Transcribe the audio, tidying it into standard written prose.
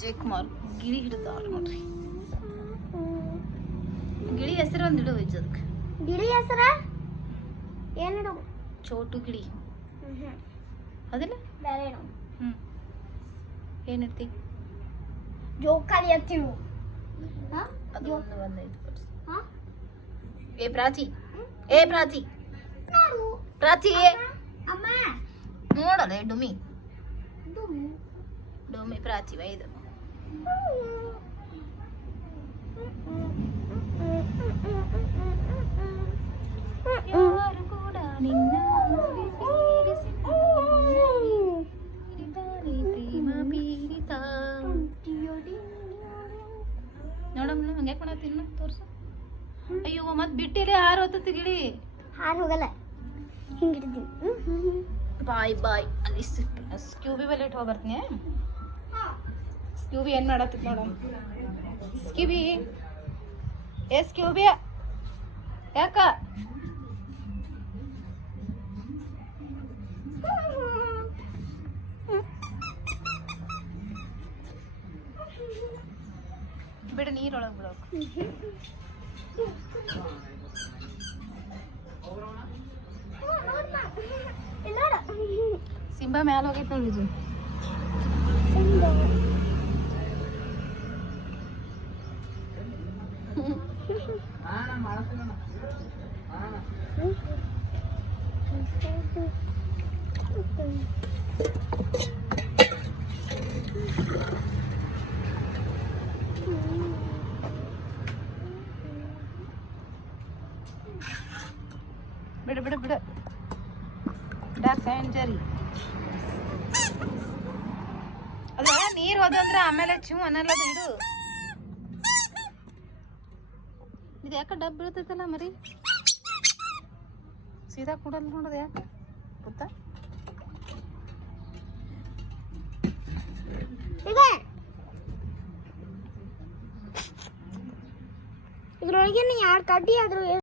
Check mark ಗಿಳಿ ಹಿಡಿದಾರ ನೋಡ್ರಿ. ಗಿಳಿ ಹೆಸರು ಒಂದು ಇಡು ಅದಕ್ಕೆ. ಗಿಳಿ ಹೆಸರ ಏನಿಡು? ಚೋಟು ಗಿಳಿ. ಅದಿಲ್ಲ ಬೇರೆ ಇಡು. ಏನೈತಿ? ಜೋಕಾಲಿ ಹಚ್ಚಿವು. ಅದು ಒಂದು ಐದು ಏ ಪ್ರಾಚಿ, ಏ ಪ್ರಾಚಿ, ಪ್ರಾಚಿ ಅಮ್ಮ ನೋಡಲ್ಲ ಡುಮಿ ಡುಮಿ ಪ್ರಾಚಿ ಇದು. ಯಾರು ಕೂಡ ನಿನ್ನ ಪ್ರೇಮ ಪೀಡಿತ. ನೋಡಮ್ಮ ಹಂಗ್ಯಾಕೆ ಮಾಡತ್ತೀನಿ ತೋರ್ಸು. ಅಯ್ಯೋ ಮತ್ ಬಿಟ್ಟಿರಿ ಹಾರು ಹೊತ್ತತಿ ಗಿಳಿ. ಹಾರು ಹೋಗಲ್ಲ, ಹಿಂಗಿಡ್ತೀನಿ. ಬಾಯ್ ಬಾಯ್ ಅಲ್ಲಿ ಸ್ಕ್ಯೂಬಿ ಬೆಲೆ ಇಟ್ಟು ಹೋಗಿ ಬರ್ತೀನಿ. ಸ್ಕ್ಯೂಬಿ ಏನು ಮಾಡತ್ತ ನೋಡಮ್ಮ. ಸ್ಕ್ಯೂಬಿ ಏ ಸ್ಕ್ಯೂಬಿ ಯಾಕ ಬಿಡು ನೀರೊಳಗೆ ಬಿಡೋಕೆ. ಸಿಂಬಾ ಮ್ಯಾಲ ಹೋಗೈತೆ ನೋಡಿ ಇದು. ಬಿಡು ಬಿಡು ಬಿಡು ಡಾಕ್ಸ್ ಆ್ಯಂಡ್ ಜರಿ. ಅದ ನೀರು ಹೋದಂದ್ರೆ ಆಮೇಲೆ ಚೂ ಅನ್ನಲ್ಲ ಇಡು. ಇದು ಯಾಕೆ ಡಬ್ ಬೀಳ್ತೈತಲ್ಲ ಮರಿ? ಸೀದಾ ಕೊಡಲ್ಲ ನೋಡೋದು ಯಾಕೆ ಗೊತ್ತಾ? ಇದ್ರೊಳಗೆ 2 ಕಡ್ಡಿ ಆದ್ರೂ